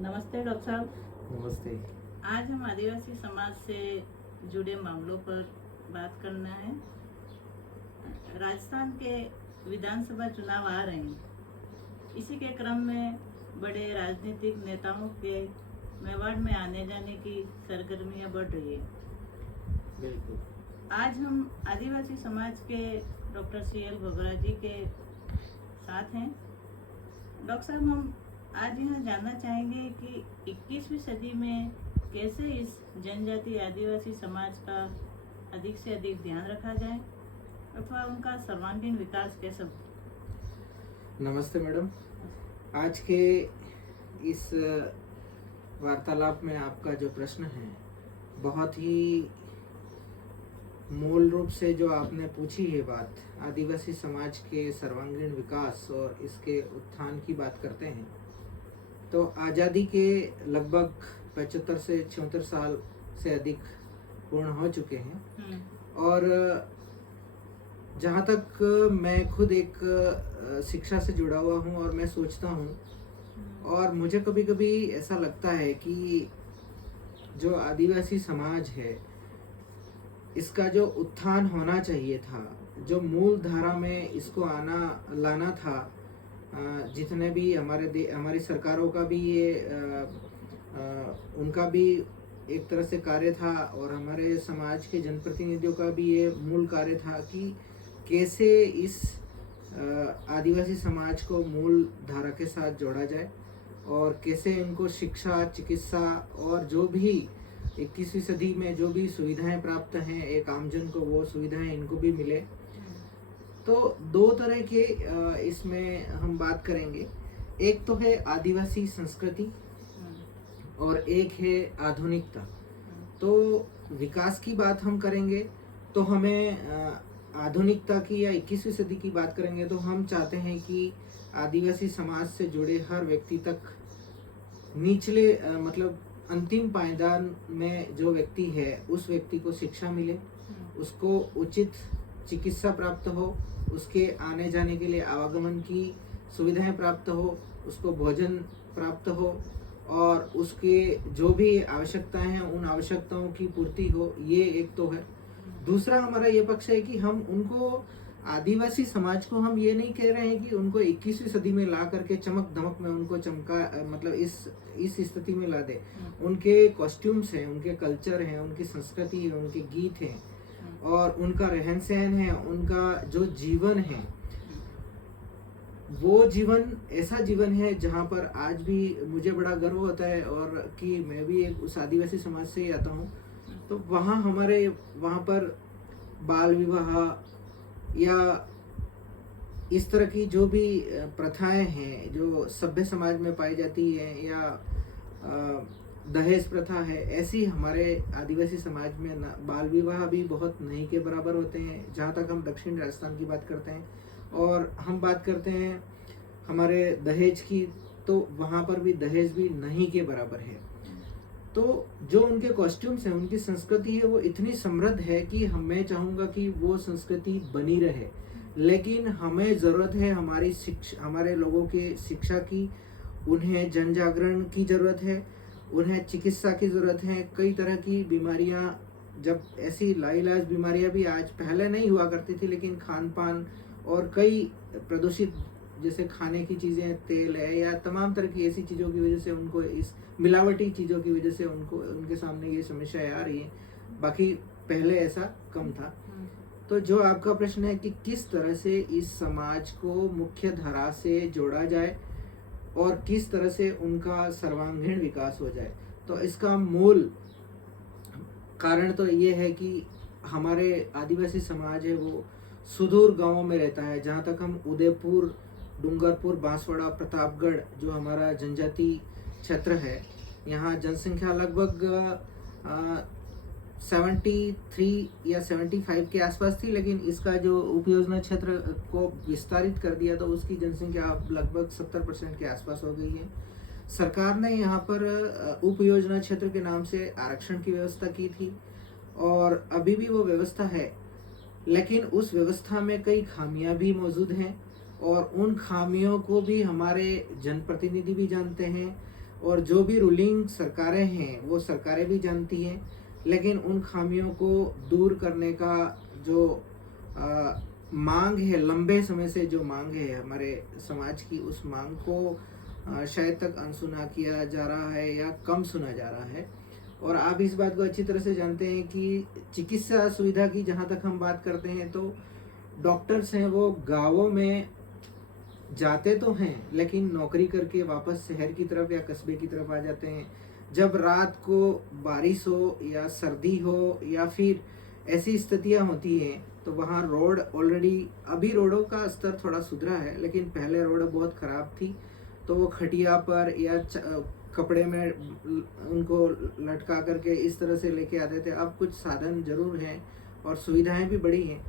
नमस्ते डॉक्टर साहब। नमस्ते। आज हम आदिवासी समाज से जुड़े मामलों पर बात करना है। राजस्थान के विधानसभा चुनाव आ रहे हैं। इसी के क्रम में बड़े राजनीतिक नेताओं के मेवाड़ में आने जाने की सरगर्मियां बढ़ रही है। बिल्कुल। आज हम आदिवासी समाज के डॉक्टर CL भगोरा जी के साथ हैं। डॉक्टर साहब, हम आज यह जानना चाहेंगे कि 21वीं सदी में कैसे इस जनजाति आदिवासी समाज का अधिक से अधिक ध्यान रखा जाए अथवा उनका सर्वांगीण विकास कैसे हो। नमस्ते मैडम। आज के इस वार्तालाप में आपका जो प्रश्न है बहुत ही मूल रूप से जो आपने पूछी है बात, आदिवासी समाज के सर्वांगीण विकास और इसके उत्थान की बात करते हैं। तो आज़ादी के लगभग 75 से 76 साल से अधिक पूर्ण हो चुके हैं और जहाँ तक मैं खुद एक शिक्षा से जुड़ा हुआ हूँ और मैं सोचता हूँ और मुझे कभी कभी ऐसा लगता है कि जो आदिवासी समाज है इसका जो उत्थान होना चाहिए था, जो मूल धारा में इसको लाना था, जितने भी हमारी सरकारों का भी ये उनका भी एक तरह से कार्य था और हमारे समाज के जनप्रतिनिधियों का भी ये मूल कार्य था कि कैसे इस आदिवासी समाज को मूल धारा के साथ जोड़ा जाए और कैसे इनको शिक्षा, चिकित्सा और जो भी 21वीं सदी में जो भी सुविधाएं प्राप्त हैं एक आमजन को, वो सुविधाएं इनको भी मिले। तो दो तरह के इसमें हम बात करेंगे। एक तो है आदिवासी संस्कृति और एक है आधुनिकता। तो विकास की बात हम करेंगे तो हमें आधुनिकता की या 21वीं सदी की बात करेंगे तो हम चाहते हैं कि आदिवासी समाज से जुड़े हर व्यक्ति तक निचले मतलब अंतिम पायदान में जो व्यक्ति है उस व्यक्ति को शिक्षा मिले, उसको उचित चिकित्सा प्राप्त हो, उसके आने जाने के लिए आवागमन की सुविधाएं प्राप्त हो, उसको भोजन प्राप्त हो और उसके जो भी आवश्यकताएं हैं उन आवश्यकताओं की पूर्ति हो। ये एक तो है। दूसरा हमारा ये पक्ष है कि हम उनको आदिवासी समाज को हम ये नहीं कह रहे हैं कि उनको 21वीं सदी में ला करके चमक धमक में उनको चमका मतलब इस स्थिति में ला दे। उनके कॉस्ट्यूम्स हैं, उनके कल्चर हैं, उनकी संस्कृति है, उनके गीत हैं और उनका रहन सहन है, उनका जो जीवन है वो जीवन ऐसा जीवन है जहाँ पर आज भी मुझे बड़ा गर्व होता है और कि मैं भी एक उस आदिवासी समाज से ही आता हूँ। तो वहाँ पर बाल विवाह या इस तरह की जो भी प्रथाएं हैं जो सभ्य समाज में पाई जाती हैं या दहेज प्रथा है, ऐसी हमारे आदिवासी समाज में बाल विवाह भी बहुत नहीं के बराबर होते हैं जहाँ तक हम दक्षिण राजस्थान की बात करते हैं। और हम बात करते हैं हमारे दहेज की, तो वहाँ पर भी दहेज भी नहीं के बराबर है। तो जो उनके कॉस्ट्यूम्स हैं, उनकी संस्कृति है, वो इतनी समृद्ध है कि मैं चाहूँगा कि वो संस्कृति बनी रहे। लेकिन हमें ज़रूरत है हमारे लोगों के शिक्षा की, उन्हें जन जागरण की ज़रूरत है, उन्हें चिकित्सा की ज़रूरत है। कई तरह की बीमारियां, जब ऐसी लाइलाज बीमारियां भी आज पहले नहीं हुआ करती थी, लेकिन खान पान और कई प्रदूषित जैसे खाने की चीज़ें, तेल है या तमाम तरह की ऐसी चीज़ों की वजह से उनको, इस मिलावटी चीज़ों की वजह से उनके सामने ये समस्याएं आ रही हैं। बाकी पहले ऐसा कम था। तो जो आपका प्रश्न है कि किस तरह से इस समाज को मुख्य धारा से जोड़ा जाए और किस तरह से उनका सर्वांगीण विकास हो जाए, तो इसका मूल कारण तो ये है कि हमारे आदिवासी समाज है वो सुदूर गांवों में रहता है। जहाँ तक हम उदयपुर, डूंगरपुर, बांसवाड़ा, प्रतापगढ़ जो हमारा जनजाति क्षेत्र है, यहाँ जनसंख्या लगभग 73 या 75 के आसपास थी, लेकिन इसका जो उपयोजना क्षेत्र को विस्तारित कर दिया तो उसकी जनसंख्या अब लगभग 70% के आसपास हो गई है। सरकार ने यहाँ पर उपयोजना क्षेत्र के नाम से आरक्षण की व्यवस्था की थी और अभी भी वो व्यवस्था है, लेकिन उस व्यवस्था में कई खामियां भी मौजूद हैं और उन खामियों को भी हमारे जनप्रतिनिधि भी जानते हैं, और जो भी रूलिंग सरकारें हैं वो सरकारें भी जानती हैं, लेकिन उन खामियों को दूर करने का जो मांग है, लंबे समय से जो मांग है हमारे समाज की, उस मांग को शायद तक अनसुना किया जा रहा है या कम सुना जा रहा है। और आप इस बात को अच्छी तरह से जानते हैं कि चिकित्सा सुविधा की जहाँ तक हम बात करते हैं तो डॉक्टर्स हैं वो गांवों में जाते तो हैं, लेकिन नौकरी करके वापस शहर की तरफ या कस्बे की तरफ आ जाते हैं। जब रात को बारिश हो या सर्दी हो या फिर ऐसी स्थितियां होती हैं तो वहाँ रोड ऑलरेडी, अभी रोडों का स्तर थोड़ा सुधरा है, लेकिन पहले रोड बहुत ख़राब थी, तो वो खटिया पर या कपड़े में उनको लटका करके इस तरह से लेके आते थे। अब कुछ साधन जरूर हैं और सुविधाएं भी बड़ी हैं,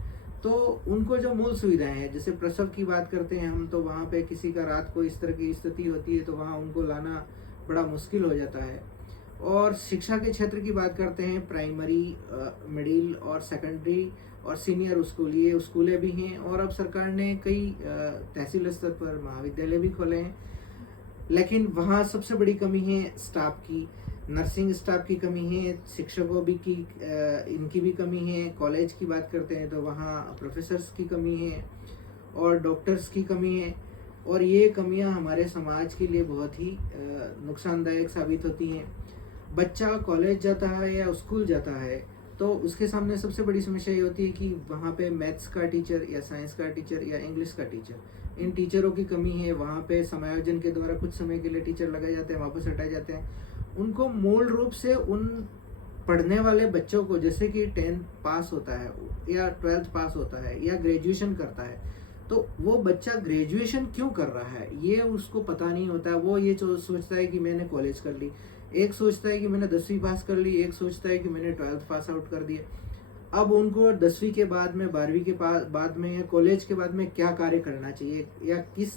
तो उनको जो मूल सुविधाएं हैं, जैसे प्रसव की बात करते हैं हम, तो वहाँ पे किसी का रात को इस तरह की स्थिति होती है तो वहाँ उनको लाना बड़ा मुश्किल हो जाता है। और शिक्षा के क्षेत्र की बात करते हैं, प्राइमरी, मिडिल और सेकेंडरी और सीनियर स्कूल, ये स्कूलें भी हैं, और अब सरकार ने कई तहसील स्तर पर महाविद्यालय भी खोले हैं, लेकिन वहाँ सबसे बड़ी कमी है स्टाफ की। नर्सिंग स्टाफ की कमी है, शिक्षकों भी की इनकी भी कमी है। कॉलेज की बात करते हैं तो वहाँ प्रोफेसर्स की कमी है और डॉक्टर्स की कमी है, और ये कमियाँ हमारे समाज के लिए बहुत ही नुकसानदायक साबित होती हैं। बच्चा कॉलेज जाता है या स्कूल जाता है तो उसके सामने सबसे बड़ी समस्या ये होती है कि वहाँ पे मैथ्स का टीचर या साइंस का टीचर या इंग्लिश का टीचर, इन टीचरों की कमी है। वहाँ पे समायोजन के द्वारा कुछ समय के लिए टीचर लगाए जाते हैं, वापस हटाए जाते हैं। उनको मूल रूप से उन पढ़ने वाले बच्चों को, जैसे कि 10th पास होता है या 12th पास होता है या ग्रेजुएशन करता है, तो वो बच्चा ग्रेजुएशन क्यों कर रहा है ये उसको पता नहीं होता है। वो ये सोचता है कि मैंने कॉलेज कर ली, एक सोचता है कि मैंने 10वीं पास कर ली, एक सोचता है कि मैंने 12th पास आउट कर दिया। अब उनको 10वीं के बाद में, 12वीं के बाद में या कॉलेज के बाद में क्या कार्य करना चाहिए या किस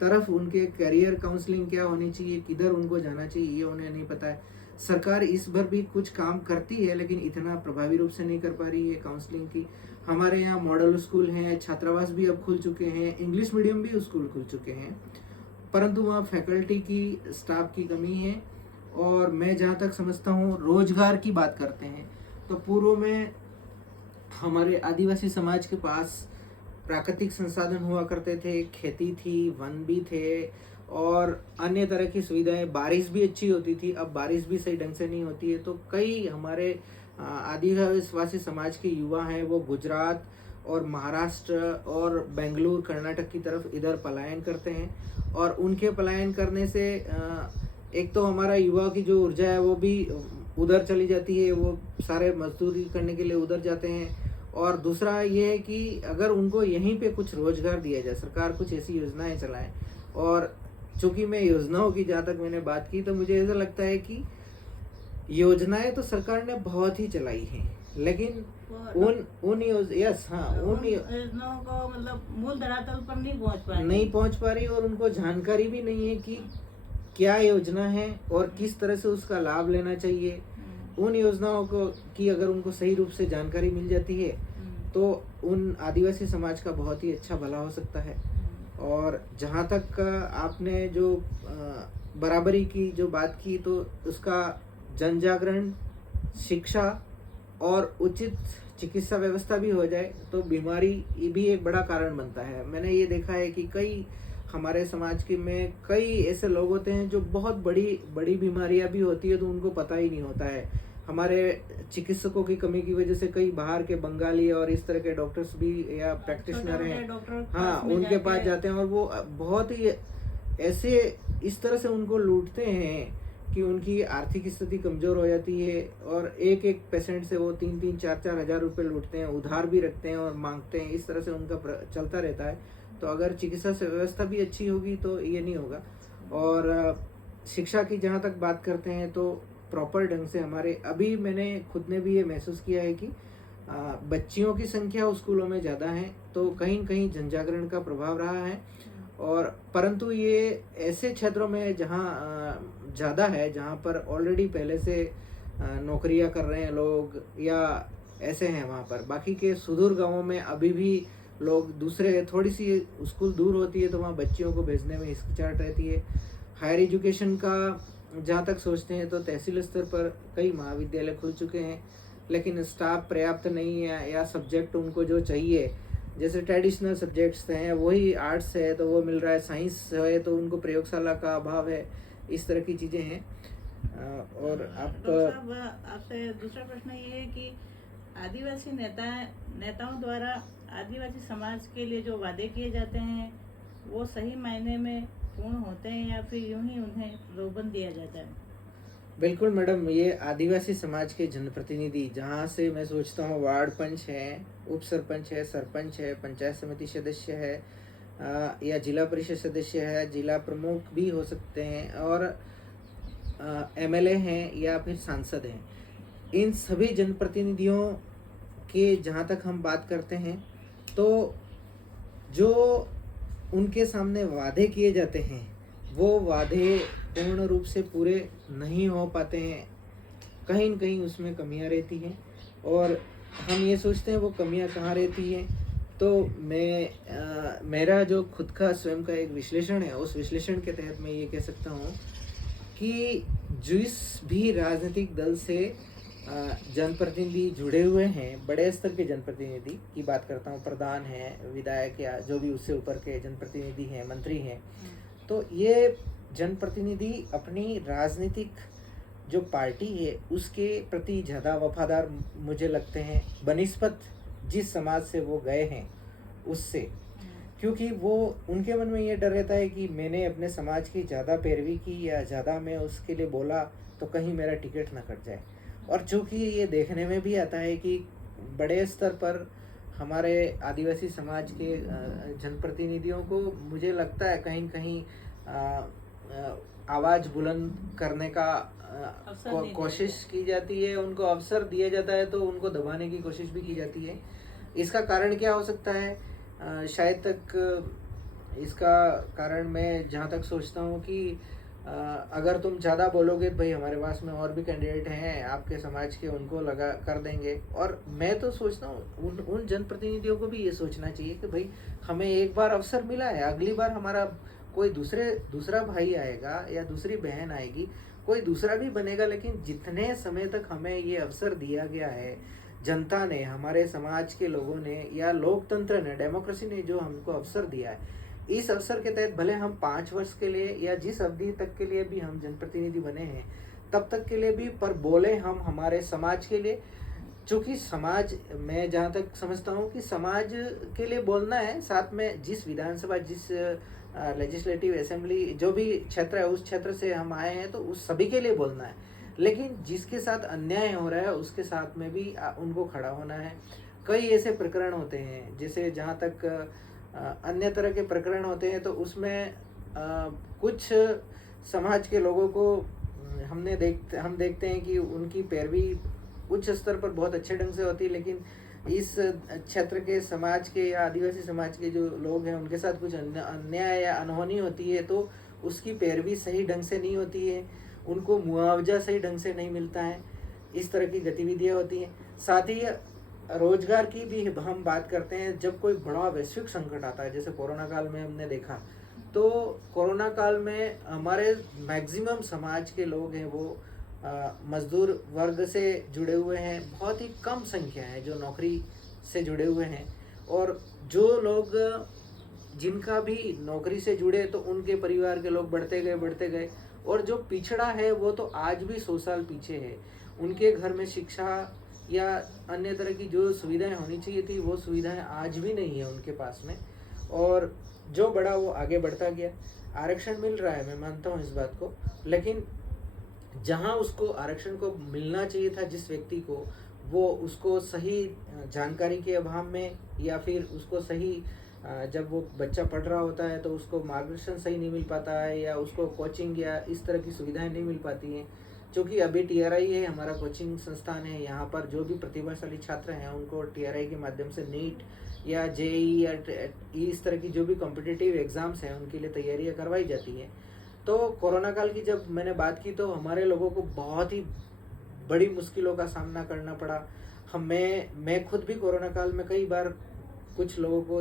तरफ उनके करियर काउंसलिंग क्या होनी चाहिए, किधर उनको जाना चाहिए, ये उन्हें नहीं पता है। सरकार इस पर भी कुछ काम करती है, लेकिन इतना प्रभावी रूप से नहीं कर पा रही है काउंसलिंग की। हमारे यहाँ मॉडल स्कूल हैं, छात्रावास भी अब खुल चुके हैं, इंग्लिश मीडियम भी स्कूल खुल चुके हैं, परंतु वहाँ फैकल्टी की, स्टाफ की कमी है। और मैं जहाँ तक समझता हूँ, रोजगार की बात करते हैं तो पूर्व में हमारे आदिवासी समाज के पास प्राकृतिक संसाधन हुआ करते थे, खेती थी, वन भी थे और अन्य तरह की सुविधाएं, बारिश भी अच्छी होती थी। अब बारिश भी सही ढंग से नहीं होती है, तो कई हमारे आदिवासी समाज के युवा हैं वो गुजरात और महाराष्ट्र और बेंगलुरु, कर्नाटक की तरफ इधर पलायन करते हैं। और उनके पलायन करने से एक तो हमारा युवा की जो ऊर्जा है वो भी उधर चली जाती है, वो सारे मजदूरी करने के लिए उधर जाते हैं। और दूसरा ये है कि अगर उनको यहीं पे कुछ रोजगार दिया जाए, सरकार कुछ ऐसी योजनाएं चलाए। और चूंकि मैं योजनाओं की जहाँ तक मैंने बात की, तो मुझे ऐसा लगता है कि योजनाएं तो सरकार ने बहुत ही चलाई हैं, लेकिन उन योजनाओं को मतलब मूल धरातल पर नहीं पहुंच पा रही और उनको जानकारी भी नहीं है कि क्या योजना है और किस तरह से उसका लाभ लेना चाहिए। उन योजनाओं को की अगर उनको सही रूप से जानकारी मिल जाती है तो उन आदिवासी समाज का बहुत ही अच्छा भला हो सकता है। और जहाँ तक आपने जो बराबरी की जो बात की, तो उसका जन जागरण, शिक्षा और उचित चिकित्सा व्यवस्था भी हो जाए तो बीमारी भी एक बड़ा कारण बनता है। मैंने ये देखा है कि कई हमारे समाज के में कई ऐसे लोग होते हैं जो बहुत बड़ी बड़ी बीमारियां भी होती है तो उनको पता ही नहीं होता है। हमारे चिकित्सकों की कमी की वजह से कई बाहर के बंगाली और इस तरह के डॉक्टर्स भी या प्रैक्टिशनर हैं, हाँ, उनके पास जाते हैं और वो बहुत ही ऐसे इस तरह से उनको लूटते हैं कि उनकी आर्थिक स्थिति कमजोर हो जाती है और एक एक पेशेंट से वो 3-4 हज़ार रुपये लूटते हैं, उधार भी रखते हैं और मांगते हैं। इस तरह से उनका चलता रहता है। तो अगर चिकित्सा व्यवस्था भी अच्छी होगी तो ये नहीं होगा। और शिक्षा की जहाँ तक बात करते हैं तो प्रॉपर ढंग से हमारे, अभी मैंने खुद ने भी ये महसूस किया है कि बच्चियों की संख्या स्कूलों में ज़्यादा है, तो कहीं कहीं जनजागरण का प्रभाव रहा है। और परंतु ये ऐसे क्षेत्रों में जहाँ ज़्यादा है, जहाँ पर ऑलरेडी पहले से नौकरियाँ कर रहे हैं लोग या ऐसे हैं वहाँ पर। बाकी के सुदूर गांवों में अभी भी लोग दूसरे, थोड़ी सी स्कूल दूर होती है तो वहाँ बच्चियों को भेजने में हिचकिचाहट रहती है। हायर एजुकेशन का जहाँ तक सोचते हैं तो तहसील स्तर पर कई महाविद्यालय खुल चुके हैं, लेकिन स्टाफ पर्याप्त नहीं है या सब्जेक्ट उनको जो चाहिए, जैसे ट्रेडिशनल सब्जेक्ट्स हैं वही आर्ट्स है तो वो मिल रहा है, साइंस है तो उनको प्रयोगशाला का अभाव है, इस तरह की चीज़ें हैं। और आप डॉक्टर साहब, आपसे दूसरा प्रश्न ये है कि आदिवासी नेताओं द्वारा आदिवासी समाज के लिए जो वादे किए जाते हैं वो सही मायने में पूर्ण होते हैं या फिर यूं ही उन्हें रोबन दिया जाता है? बिल्कुल मैडम, ये आदिवासी समाज के जनप्रतिनिधि, जहाँ से मैं सोचता हूँ वार्ड पंच है, उप सरपंच है, सरपंच है, पंचायत समिति सदस्य है, या जिला परिषद सदस्य है, जिला प्रमुख भी हो सकते हैं, और एमएलए हैं या फिर सांसद हैं, इन सभी जनप्रतिनिधियों के जहाँ तक हम बात करते हैं तो जो उनके सामने वादे किए जाते हैं वो वादे पूर्ण रूप से पूरे नहीं हो पाते हैं, कहीं न कहीं उसमें कमियां रहती हैं, और हम ये सोचते हैं वो कमियां कहाँ रहती हैं। तो मेरा जो खुद का स्वयं का एक विश्लेषण है, उस विश्लेषण के तहत मैं ये कह सकता हूँ कि जिस भी राजनीतिक दल से जनप्रतिनिधि जुड़े हुए हैं, बड़े स्तर के जनप्रतिनिधि की बात करता हूँ, प्रधान हैं, विधायक या जो भी उससे ऊपर के जनप्रतिनिधि हैं, मंत्री हैं, तो ये जनप्रतिनिधि अपनी राजनीतिक जो पार्टी है उसके प्रति ज़्यादा वफादार मुझे लगते हैं बनिस्बत जिस समाज से वो गए हैं उससे, क्योंकि वो उनके मन में ये डर रहता है कि मैंने अपने समाज की ज़्यादा पैरवी की या ज़्यादा मैं उसके लिए बोला तो कहीं मेरा टिकट ना कट जाए। और चूँकि ये देखने में भी आता है कि बड़े स्तर पर हमारे आदिवासी समाज के जनप्रतिनिधियों को मुझे लगता है कहीं कहीं आवाज़ बुलंद करने का कोशिश की जाती है, उनको अवसर दिया जाता है तो उनको दबाने की कोशिश भी की जाती है। इसका कारण क्या हो सकता है? शायद तक इसका कारण मैं जहाँ तक सोचता हूँ कि अगर तुम ज़्यादा बोलोगे तो भाई हमारे पास में और भी कैंडिडेट हैं आपके समाज के, उनको लगा कर देंगे। और मैं तो सोचता हूँ उन जनप्रतिनिधियों को भी ये सोचना चाहिए कि भाई हमें एक बार अवसर मिला है, अगली बार हमारा कोई दूसरा भाई आएगा या दूसरी बहन आएगी, कोई दूसरा भी बनेगा, लेकिन जितने समय तक हमें ये अवसर दिया गया है, जनता ने, हमारे समाज के लोगों ने या लोकतंत्र ने, डेमोक्रेसी ने जो हमको अवसर दिया है, इस अवसर के तहत भले हम 5 वर्ष के लिए या जिस अवधि तक के लिए भी हम जनप्रतिनिधि बने हैं तब तक के लिए भी, पर बोले हम हमारे समाज के लिए। चूँकि समाज, मैं जहाँ तक समझता हूँ कि समाज के लिए बोलना है, साथ में जिस विधानसभा, जिस लेजिस्लेटिव असेंबली, जो भी क्षेत्र है उस क्षेत्र से हम आए हैं तो उस सभी के लिए बोलना है, लेकिन जिसके साथ अन्याय हो रहा है उसके साथ में भी उनको खड़ा होना है। कई ऐसे प्रकरण होते हैं, जैसे जहाँ तक अन्य तरह के प्रकरण होते हैं तो उसमें कुछ समाज के लोगों को हम देखते हैं कि उनकी पैरवी उच्च स्तर पर बहुत अच्छे ढंग से होती है, लेकिन इस क्षेत्र के समाज के या आदिवासी समाज के जो लोग हैं उनके साथ कुछ अन्याय या अनहोनी होती है तो उसकी पैरवी सही ढंग से नहीं होती है, उनको मुआवजा सही ढंग से नहीं मिलता है, इस तरह की गतिविधियाँ होती हैं। साथ ही रोजगार की भी हम बात करते हैं, जब कोई बड़ा वैश्विक संकट आता है, जैसे कोरोना काल में हमने देखा, तो कोरोना काल में हमारे मैक्सिमम समाज के लोग हैं वो मजदूर वर्ग से जुड़े हुए हैं, बहुत ही कम संख्या है जो नौकरी से जुड़े हुए हैं, और जो लोग जिनका भी नौकरी से जुड़े तो उनके परिवार के लोग बढ़ते गए, और जो पिछड़ा है वो तो आज भी 100 साल पीछे है। उनके घर में शिक्षा या अन्य तरह की जो सुविधाएं होनी चाहिए थी वो सुविधाएं आज भी नहीं है उनके पास में, और जो बड़ा वो आगे बढ़ता गया। आरक्षण मिल रहा है, मैं मानता हूँ इस बात को, लेकिन जहाँ उसको आरक्षण को मिलना चाहिए था जिस व्यक्ति को, वो उसको सही जानकारी के अभाव में या फिर उसको सही जब वो बच्चा पढ़ रहा होता है तो उसको मार्गदर्शन सही नहीं मिल पाता है या उसको कोचिंग या इस तरह की सुविधाएं नहीं मिल पाती हैं। क्योंकि अभी टीआरआई है, हमारा कोचिंग संस्थान है, यहाँ पर जो भी प्रतिभाशाली छात्र हैं उनको टीआरआई के माध्यम से नीट या जेई या इस तरह की जो भी कॉम्पिटिटिव एग्ज़ाम्स हैं उनके लिए तैयारियाँ करवाई जाती हैं। तो कोरोना काल की जब मैंने बात की तो हमारे लोगों को बहुत ही बड़ी मुश्किलों का सामना करना पड़ा। मैं खुद भी कोरोना काल में कई बार कुछ लोगों को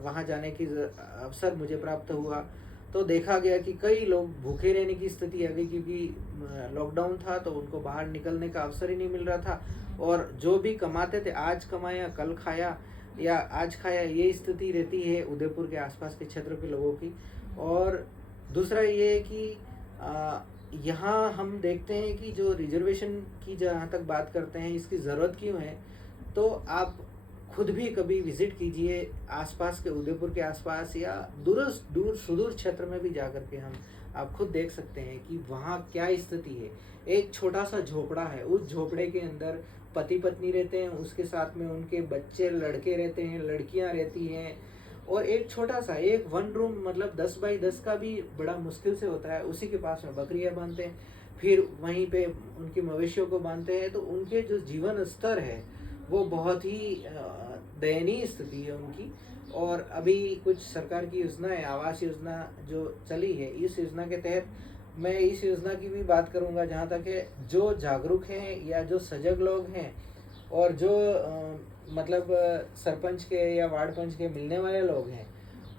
वहाँ जाने की अवसर मुझे प्राप्त हुआ, तो देखा गया कि कई लोग भूखे रहने की स्थिति आ गई, क्योंकि लॉकडाउन था तो उनको बाहर निकलने का अवसर ही नहीं मिल रहा था। और जो भी कमाते थे, आज कमाया कल खाया या आज खाया, ये स्थिति रहती है उदयपुर के आसपास के क्षेत्र के लोगों की। और दूसरा ये है कि यहाँ हम देखते हैं कि जो रिजर्वेशन की जहाँ तक बात करते हैं, इसकी ज़रूरत क्यों है, तो आप खुद भी कभी विजिट कीजिए आसपास के, उदयपुर के आसपास या दूर सुदूर क्षेत्र में भी जा करके आप खुद देख सकते हैं कि वहाँ क्या स्थिति है। एक छोटा सा झोपड़ा है, उस झोपड़े के अंदर पति पत्नी रहते हैं, उसके साथ में उनके बच्चे लड़के रहते हैं, लड़कियां रहती हैं, और एक छोटा सा एक वन रूम मतलब 10 बाई 10 का भी बड़ा मुश्किल से होता है, उसी के पास में बकरियां बांधते हैं, फिर वहीं पे उनके मवेशियों को बांधते हैं। तो उनके जो जीवन स्तर है वो बहुत ही दयनीय स्थिति है उनकी। और अभी कुछ सरकार की योजनाएं, आवास योजना जो चली है, इस योजना के तहत मैं इस योजना की भी बात करूंगा, जहाँ तक है जो जागरूक हैं या जो सजग लोग हैं और जो मतलब सरपंच के या वार्ड पंच के मिलने वाले लोग हैं,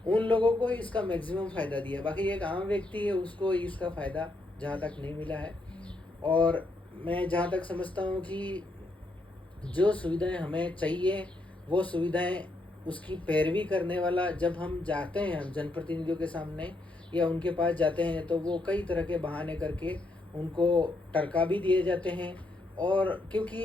उन लोगों को इसका मैक्सिमम फ़ायदा दिया। बाकी एक आम व्यक्ति है, उसको इसका फ़ायदा जहाँ तक नहीं मिला है। और मैं जहाँ तक समझता हूँ कि जो सुविधाएं हमें चाहिए वो सुविधाएं उसकी पैरवी करने वाला, जब हम जाते हैं हम जनप्रतिनिधियों के सामने या उनके पास जाते हैं, तो वो कई तरह के बहाने करके उनको टरका भी दिए जाते हैं। और क्योंकि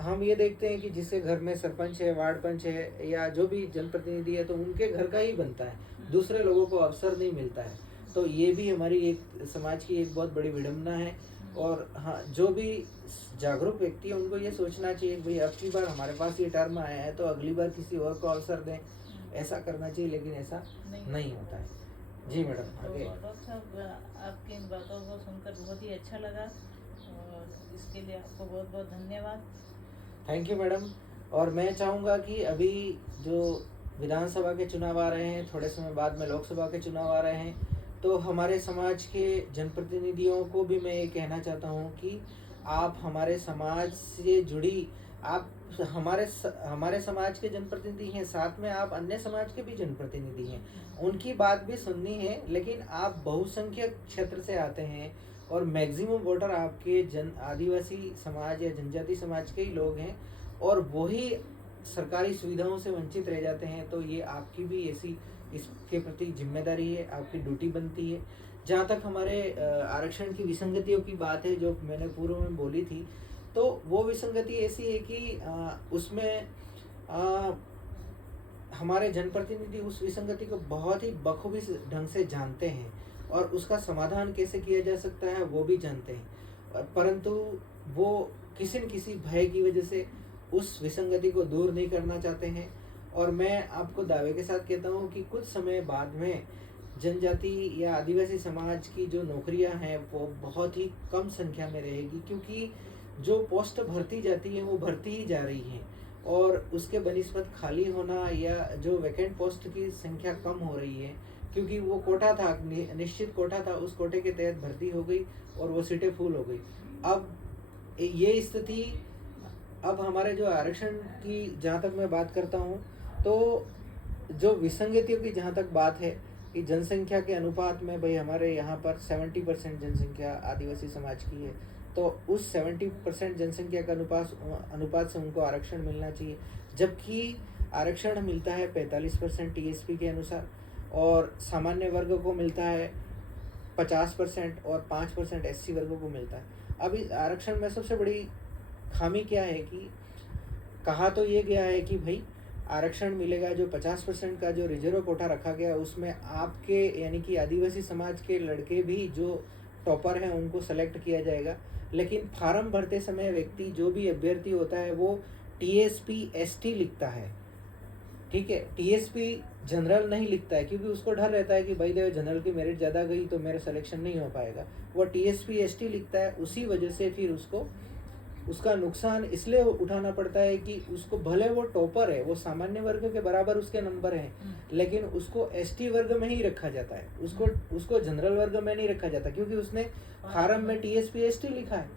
हम ये देखते हैं कि जिसके घर में सरपंच है, वार्ड पंच है या जो भी जनप्रतिनिधि है, तो उनके घर का ही बनता है, दूसरे लोगों को अवसर नहीं मिलता है। तो ये भी हमारी एक समाज की एक बहुत बड़ी विडंबना है। और हाँ, जो भी जागरूक व्यक्ति है उनको ये सोचना चाहिए कि भाई अब की बार हमारे पास ये टर्म आया है तो अगली बार किसी और को अवसर दें, ऐसा करना चाहिए, लेकिन ऐसा नहीं होता है। जी मैडम, तो आगे। डॉक्टर साहब, आपकी इन बातों को सुनकर बहुत ही अच्छा लगा और इसके लिए आपको बहुत बहुत धन्यवाद। Thank you madam. और मैं चाहूँगा कि अभी जो विधानसभा के चुनाव आ रहे हैं, थोड़े समय बाद में लोकसभा के चुनाव आ रहे हैं, तो हमारे समाज के जनप्रतिनिधियों को भी मैं ये कहना चाहता हूँ कि आप हमारे समाज से जुड़ी, आप हमारे समाज के जनप्रतिनिधि हैं, साथ में आप अन्य समाज के भी जनप्रतिनिधि हैं, उनकी बात भी सुननी है। लेकिन आप बहुसंख्यक क्षेत्र से आते हैं और मैक्सिमम वोटर आपके आदिवासी समाज या जनजाति समाज के ही लोग हैं, और वही सरकारी सुविधाओं से वंचित रह जाते हैं। तो ये आपकी भी ऐसी इसके प्रति जिम्मेदारी है, आपकी ड्यूटी बनती है। जहाँ तक हमारे आरक्षण की विसंगतियों की बात है, जो मैंने पूर्व में बोली थी, तो वो विसंगति ऐसी है कि उसमें हमारे जनप्रतिनिधि उस विसंगति को बहुत ही बखूबी ढंग से जानते हैं और उसका समाधान कैसे किया जा सकता है वो भी जानते हैं, परंतु वो किसी न किसी भय की वजह से उस विसंगति को दूर नहीं करना चाहते हैं। और मैं आपको दावे के साथ कहता हूँ कि कुछ समय बाद में जनजाति या आदिवासी समाज की जो नौकरियां हैं वो बहुत ही कम संख्या में रहेगी, क्योंकि जो पोस्ट भरती जाती है वो भरती ही जा रही है, और उसके बनिस्बत खाली होना या जो वैकेंट पोस्ट की संख्या कम हो रही है, क्योंकि वो कोटा था, निश्चित कोटा था, उस कोटे के तहत भर्ती हो गई और वो सीटें फुल हो गई। अब ये स्थिति, अब हमारे जो आरक्षण की जहाँ तक मैं बात करता हूँ, तो जो विसंगतियों की जहाँ तक बात है कि जनसंख्या के अनुपात में, भाई हमारे यहाँ पर 70% जनसंख्या आदिवासी समाज की है, तो उस 70% जनसंख्या का अनुपात से उनको आरक्षण मिलना चाहिए, जबकि आरक्षण मिलता है 45% टीएसपी के अनुसार, और सामान्य वर्ग को मिलता है 50% और 5% एससी वर्ग को मिलता है। अब इस आरक्षण में सबसे बड़ी खामी क्या है कि कहा तो ये गया है कि भाई आरक्षण मिलेगा, जो 50% का जो रिजर्व कोटा रखा गया उसमें आपके यानी कि आदिवासी समाज के लड़के भी जो टॉपर हैं उनको सेलेक्ट किया जाएगा। लेकिन फार्म भरते समय व्यक्ति, जो भी अभ्यर्थी होता है, वो टीएसपी एसटी लिखता है, ठीक है, टीएसपी जनरल नहीं लिखता है, क्योंकि उसको डर रहता है कि भाई देखो जनरल की मेरिट ज़्यादा गई तो मेरा सिलेक्शन नहीं हो पाएगा। वो टीएसपी एसटी लिखता है, उसी वजह से फिर उसको उसका नुकसान इसलिए उठाना पड़ता है कि उसको, भले वो टॉपर है, वो सामान्य वर्ग के बराबर उसके नंबर हैं, लेकिन उसको एसटी वर्ग में ही रखा जाता है, उसको जनरल वर्ग में नहीं रखा जाता, क्योंकि उसने फार्म में टीएसपी एसटी लिखा है।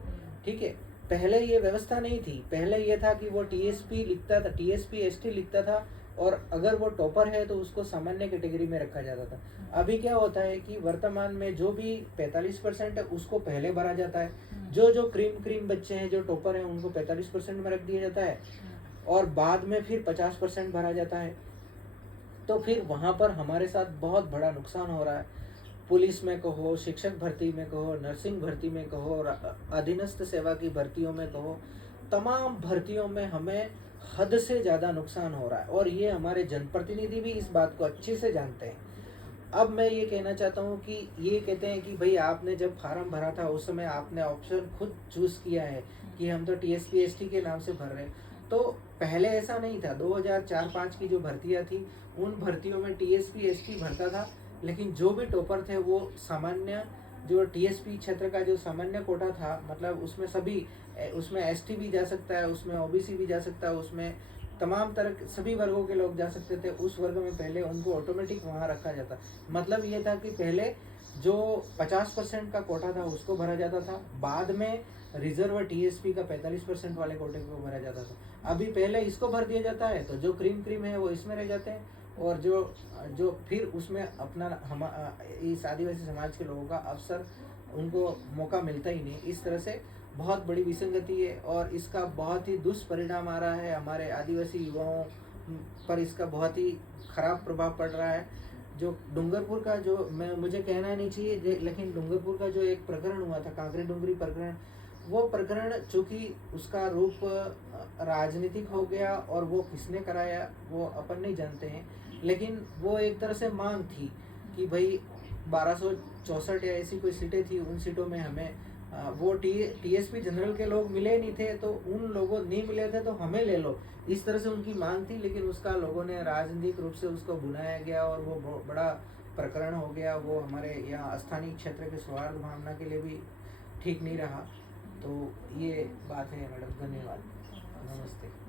ठीक है, पहले ये व्यवस्था नहीं थी, पहले ये था कि वो टीएसपी लिखता था, टीएसपी एसटी लिखता था, और अगर वो टॉपर है तो उसको सामान्य कैटेगरी में रखा जाता था। अभी क्या होता है कि वर्तमान में जो भी 45% है उसको पहले भरा जाता है, जो जो क्रीम बच्चे हैं जो टॉपर हैं उनको 45% में रख दिया जाता है, और बाद में फिर 50% भरा जाता है। तो फिर वहाँ पर हमारे साथ बहुत बड़ा नुकसान हो रहा है। पुलिस में कहो, शिक्षक भर्ती में कहो, नर्सिंग भर्ती में कहो, और अधीनस्थ सेवा की भर्तियों में कहो, तमाम भर्तियों में हमें हद से ज़्यादा नुकसान हो रहा है, और ये हमारे जनप्रतिनिधि भी इस बात को अच्छे से जानते हैं। अब मैं ये कहना चाहता हूँ कि ये कहते हैं कि भाई आपने जब फार्म भरा था उस समय आपने ऑप्शन खुद चूज़ किया है कि हम तो टीएसपी एसटी के नाम से भर रहे हैं। तो पहले ऐसा नहीं था। 2004-05 की जो भर्तियाँ थी उन भर्तियों में टीएसपी एसटी भरता था, लेकिन जो भी टॉपर थे वो सामान्य जो टीएसपी क्षेत्र का जो सामान्य कोटा था, मतलब उसमें सभी उसमें एसटी भी जा सकता है, उसमें ओबीसी भी जा सकता है, उसमें तमाम तरह के सभी वर्गों के लोग जा सकते थे। उस वर्ग में पहले उनको ऑटोमेटिक वहाँ रखा जाता। मतलब ये था कि पहले जो 50% का कोटा था उसको भरा जाता था, बाद में रिजर्व टीएसपी का 45% वाले कोटे को भरा जाता था। अभी पहले इसको भर दिया जाता है तो जो क्रीम है वो इसमें रह जाते हैं, और जो फिर उसमें अपना हम इस आदिवासी समाज के लोगों का अवसर उनको मौका मिलता ही नहीं। इस तरह से बहुत बड़ी विसंगति है, और इसका बहुत ही दुष्परिणाम आ रहा है हमारे आदिवासी युवाओं पर। इसका बहुत ही खराब प्रभाव पड़ रहा है। जो डूंगरपुर का जो मुझे कहना नहीं चाहिए, लेकिन डूंगरपुर का जो एक प्रकरण हुआ था, कांकरे डूंगरी प्रकरण, वो प्रकरण चूँकि उसका रूप राजनीतिक हो गया, और वो किसने कराया वो अपन नहीं जानते हैं, लेकिन वो एक तरह से मांग थी कि भाई 1264 या ऐसी कोई सीटें थी, उन सीटों में हमें वो टीएसपी जनरल के लोग मिले नहीं थे, तो उन लोगों नहीं मिले थे तो हमें ले लो, इस तरह से उनकी मांग थी। लेकिन उसका लोगों ने राजनीतिक रूप से उसको भुनाया गया, और वो बहुत बड़ा प्रकरण हो गया। वो हमारे यहाँ स्थानीय क्षेत्र के सौहार्द भावना के लिए भी ठीक नहीं रहा। तो ये बात है मैडम। धन्यवाद। नमस्ते।